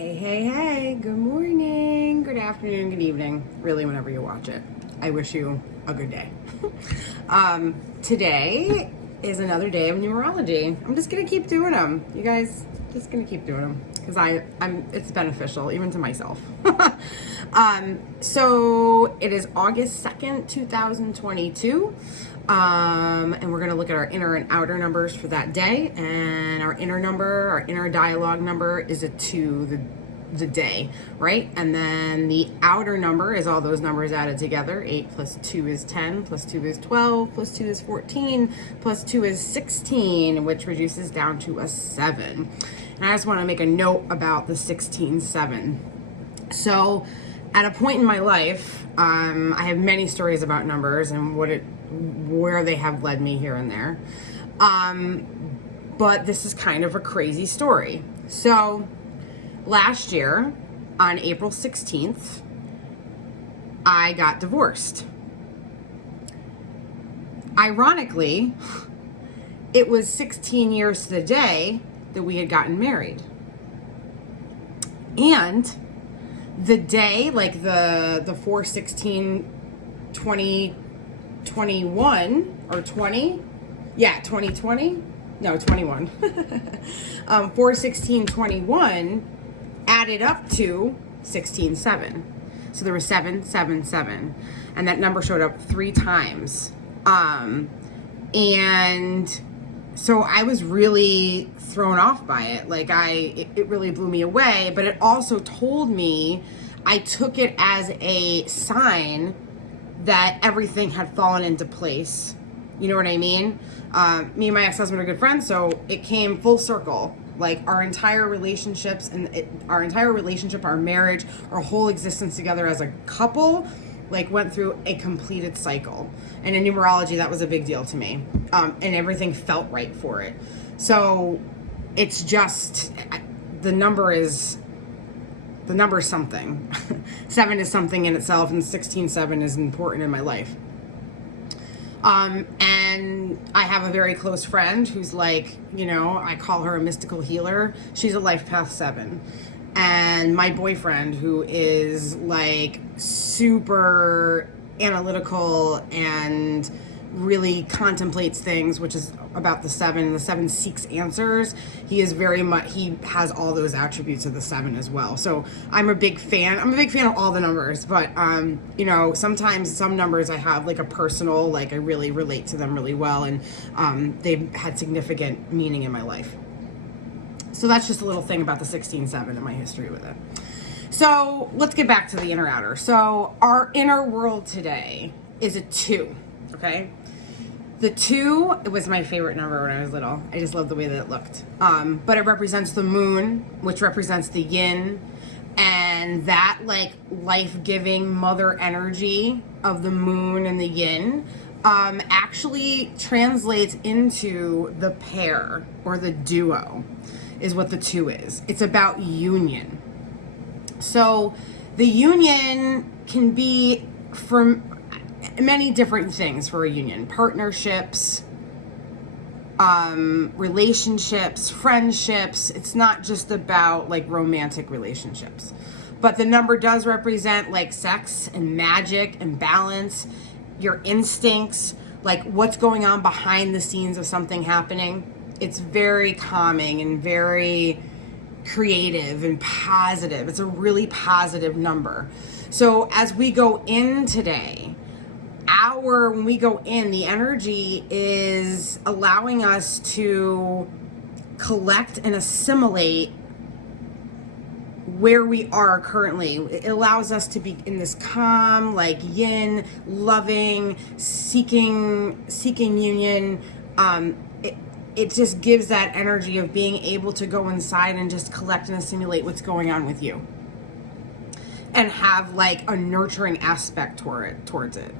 Hey, hey, hey, good morning, good afternoon, good evening, really whenever you watch it. I wish you a good day. Today is another day of numerology. I'm just gonna keep doing them. You guys, just gonna keep doing them because it's beneficial even to myself. So it is August 2nd, 2022. And we're going to look at our inner and outer numbers for that day. And our inner dialogue number is a 2, the day, right? And then the outer number is all those numbers added together. 8 plus 2 is 10, plus 2 is 12, plus 2 is 14, plus 2 is 16, which reduces down to a 7. And I just want to make a note about the 16-7. So at a point in my life, I have many stories about numbers and where they have led me here and there. But this is kind of a crazy story. So last year on April 16th, I got divorced. Ironically, it was 16 years to the day that we had gotten married. And the day, like the 4/16/2021 or 20, yeah, 2020, no, 21. 4/16/21 added up to 16-7. So there was 777, and that number showed up 3 times. And so I was really thrown off by it. Like it really blew me away, but it also told me, I took it as a sign that everything had fallen into place. You know what I mean? Me and my ex-husband are good friends, so it came full circle. Like our entire relationships our marriage, our whole existence together as a couple, like went through a completed cycle. And in numerology, that was a big deal to me. And everything felt right for it. So it's just, the number is something. 7 is something in itself, and 16-7 is important in my life. And I have a very close friend who's like, I call her a mystical healer. She's a life path 7. And my boyfriend, who is like super analytical and really contemplates things, which is about the 7, and the 7 seeks answers. He has all those attributes of the 7 as well. So I'm a big fan of all the numbers, but sometimes some numbers I have like a personal, like I really relate to them really well, and they've had significant meaning in my life. So that's just a little thing about the 16-7 and my history with it. So let's get back to the inner outer. So our inner world today is a 2, okay? The 2, it was my favorite number when I was little. I just loved the way that it looked. But it represents the moon, which represents the yin, and that like life-giving mother energy of the moon and the yin actually translates into the pair or the duo is what the 2 is. It's about union. So the union can be from many different things for a union: partnerships, relationships, friendships. It's not just about like romantic relationships, but the number does represent like sex and magic and balance, your instincts, like what's going on behind the scenes of something happening. It's very calming and very creative and positive. It's a really positive number. So as we go in today, when we go in, the energy is allowing us to collect and assimilate where we are currently. It allows us to be in this calm, like yin, loving, seeking union. It just gives that energy of being able to go inside and just collect and assimilate what's going on with you, and have like a nurturing aspect towards it.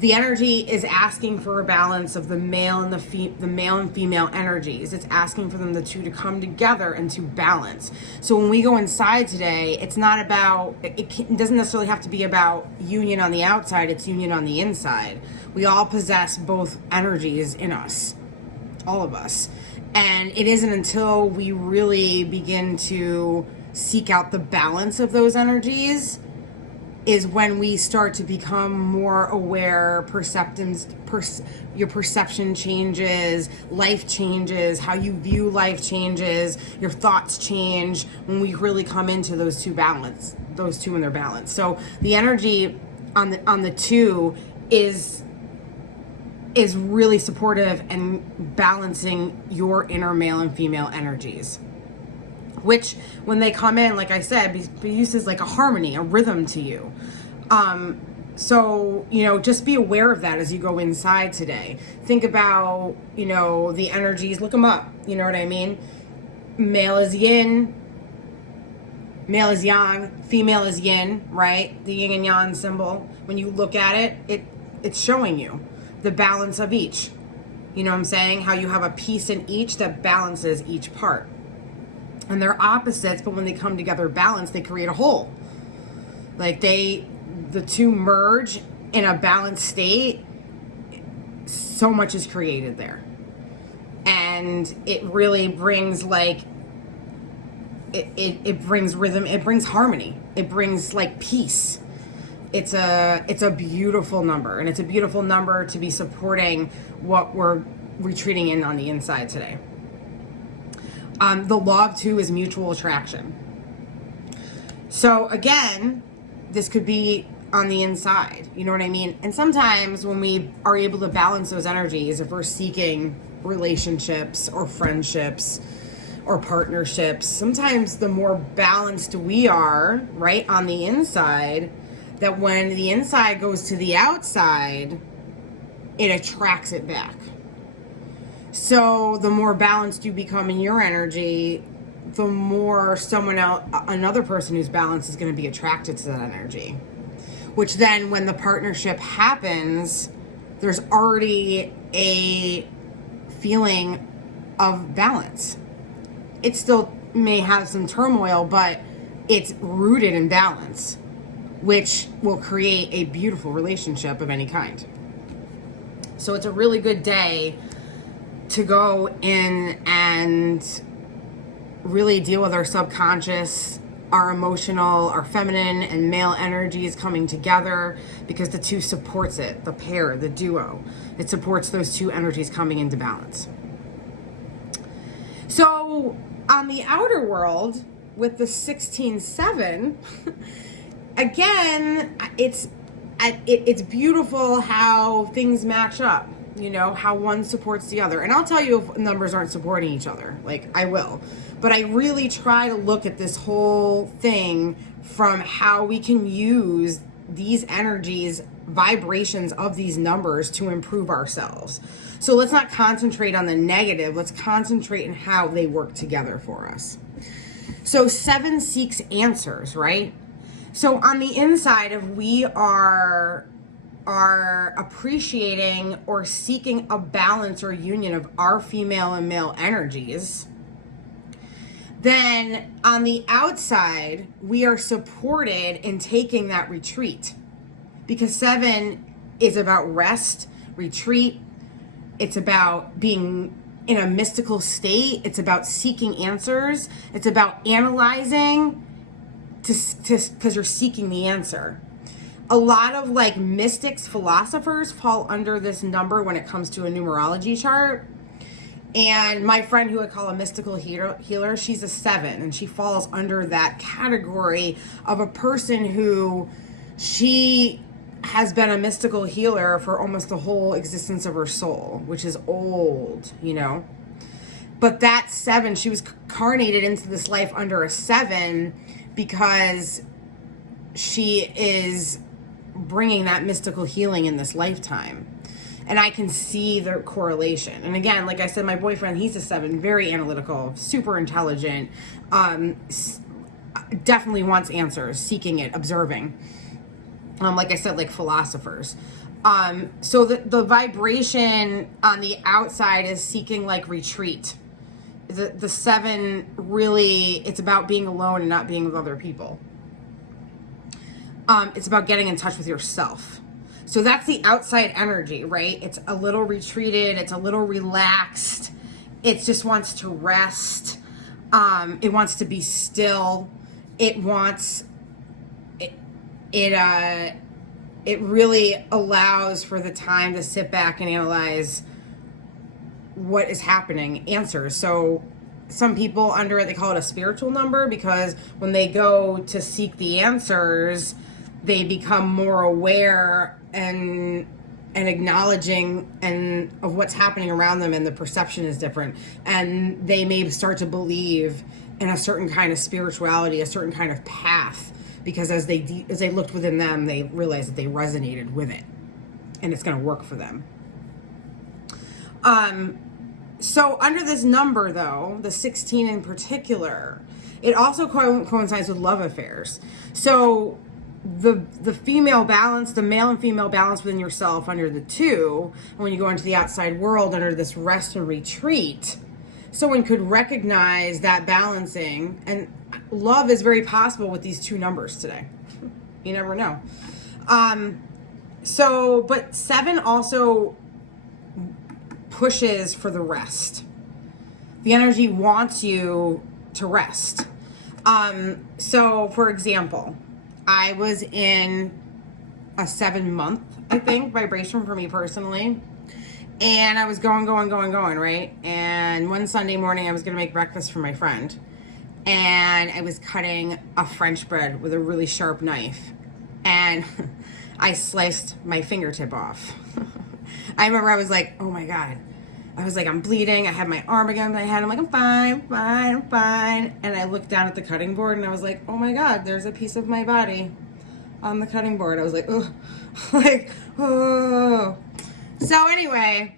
The energy is asking for a balance of the male and the male and female energies. It's asking for the 2 to come together and to balance. So when we go inside today, it's not about, it doesn't necessarily have to be about union on the outside, it's union on the inside. We all possess both energies in us, all of us. And it isn't until we really begin to seek out the balance of those energies is when we start to become more aware, your perception changes, life changes, how you view life changes, your thoughts change when we really come into those two in their balance. So the energy on the two is really supportive and balancing your inner male and female energies, which when they come in, like I said, produces like a harmony, a rhythm to you. So, just be aware of that as you go inside today. Think about, the energies, look them up. You know what I mean? Male is yin, male is yang, female is yin, right? The yin and yang symbol. When you look at it, it's showing you the balance of each. You know what I'm saying? How you have a piece in each that balances each part. And they're opposites, but when they come together balanced, they create a whole. Like the two merge in a balanced state, so much is created there. And it really brings it brings rhythm, it brings harmony, it brings like peace. It's a beautiful number, and it's a beautiful number to be supporting what we're retreating in on the inside today. The law of two is mutual attraction. So again, this could be on the inside, you know what I mean? And sometimes when we are able to balance those energies, if we're seeking relationships or friendships or partnerships, sometimes the more balanced we are, right, on the inside, that when the inside goes to the outside, it attracts it back. So the more balanced you become in your energy, the more another person who's balanced is going to be attracted to that energy. Which then when the partnership happens, there's already a feeling of balance. It still may have some turmoil, but it's rooted in balance, which will create a beautiful relationship of any kind. So it's a really good day to go in and really deal with our subconscious, our emotional, our feminine and male energies coming together, because the two supports it, the pair, the duo. It supports those two energies coming into balance. So on the outer world with the 16-7, again, it's beautiful how things match up. How one supports the other. And I'll tell you if numbers aren't supporting each other. Like, I will. But I really try to look at this whole thing from how we can use these energies, vibrations of these numbers to improve ourselves. So let's not concentrate on the negative. Let's concentrate on how they work together for us. So 7 seeks answers, right? So on the inside, if we are appreciating or seeking a balance or union of our female and male energies, then on the outside, we are supported in taking that retreat. Because 7 is about rest, retreat. It's about being in a mystical state. It's about seeking answers. It's about analyzing because you're seeking the answer. A lot of mystics, philosophers fall under this number when it comes to a numerology chart. And my friend who I call a mystical healer, she's a 7, and she falls under that category of a person who she has been a mystical healer for almost the whole existence of her soul, which is old, But that 7, she was carnated into this life under a 7 because she is bringing that mystical healing in this lifetime. And I can see the correlation. And again, like I said, my boyfriend, he's a 7, very analytical, super intelligent, definitely wants answers, seeking it, observing. Like I said, like philosophers. So the vibration on the outside is seeking retreat. The 7 really, it's about being alone and not being with other people. It's about getting in touch with yourself. So that's the outside energy, right? It's a little retreated. It's a little relaxed. It just wants to rest. It wants to be still. it wants it it really allows for the time to sit back and analyze what is happening, answers. So some people under it, they call it a spiritual number, because when they go to seek the answers, they become more aware and acknowledging and of what's happening around them, and the perception is different, and they may start to believe in a certain kind of spirituality, a certain kind of path, because as they looked within them, they realized that they resonated with it and it's going to work for them. So under this number, though, the 16 in particular, it also coincides with love affairs. So the female balance, the male and female balance within yourself under the 2, and when you go into the outside world under this rest and retreat, someone could recognize that balancing, and love is very possible with these 2 numbers today. You never know. But 7 also pushes for the rest. The energy wants you to rest. So for example, I was in a 7-month, I think, vibration for me personally. And I was going, right? And one Sunday morning, I was going to make breakfast for my friend. And I was cutting a French bread with a really sharp knife. And I sliced my fingertip off. I remember I was like, oh my God. I was like, I'm bleeding. I had my arm against my head. I'm like, I'm fine. And I looked down at the cutting board and I was like, oh my God, there's a piece of my body on the cutting board. I was like, oh, oh. So anyway,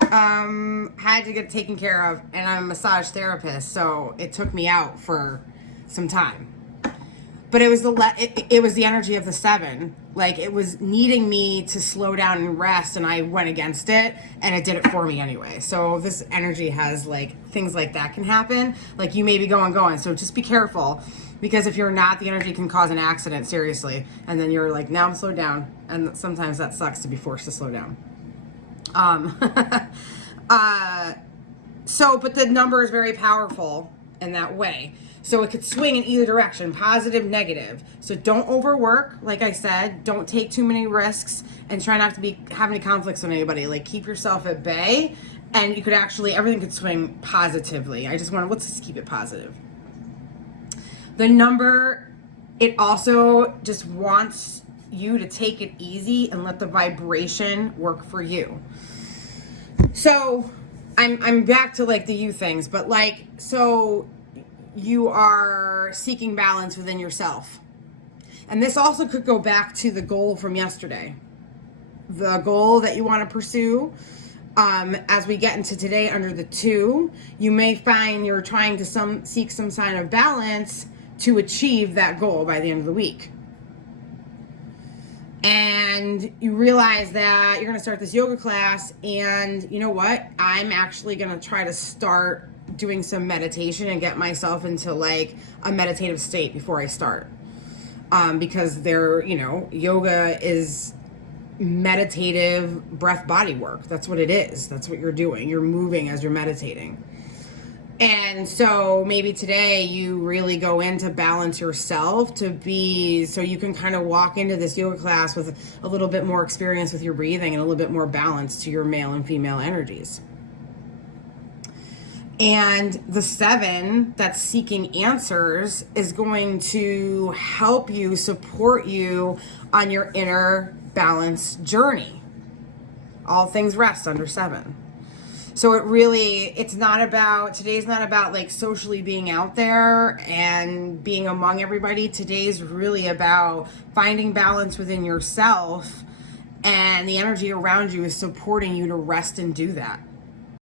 had to get taken care of, and I'm a massage therapist, so it took me out for some time. But it was the energy of the 7. Like, it was needing me to slow down and rest, and I went against it, and it did it for me anyway. So this energy has, like, things like that can happen. Like, you may be going, so just be careful, because if you're not, the energy can cause an accident, seriously. And then you're like, now I'm slowed down, and sometimes that sucks to be forced to slow down. But the number is very powerful in that way. So it could swing in either direction, positive, negative. So don't overwork. Like I said, don't take too many risks, and try not to have any conflicts with anybody. Like, keep yourself at bay, and you could everything could swing positively. Let's just keep it positive. The number, it also just wants you to take it easy and let the vibration work for you. So I'm back to like the you things, but like, so you are seeking balance within yourself. And this also could go back to the goal from yesterday, the goal that you want to pursue. As we get into today under the 2, you may find you're trying to seek some sign of balance to achieve that goal by the end of the week. And you realize that you're going to start this yoga class, and you know what? I'm actually going to try to start doing some meditation and get myself into like a meditative state before I start. Because yoga is meditative breath body work. That's what it is. That's what you're doing. You're moving as you're meditating. And so maybe today you really go in to balance yourself so you can kind of walk into this yoga class with a little bit more experience with your breathing and a little bit more balance to your male and female energies. And the 7 that's seeking answers is going to help you, support you on your inner balance journey. All things rest under 7. So today's not about like socially being out there and being among everybody. Today's really about finding balance within yourself, and the energy around you is supporting you to rest and do that.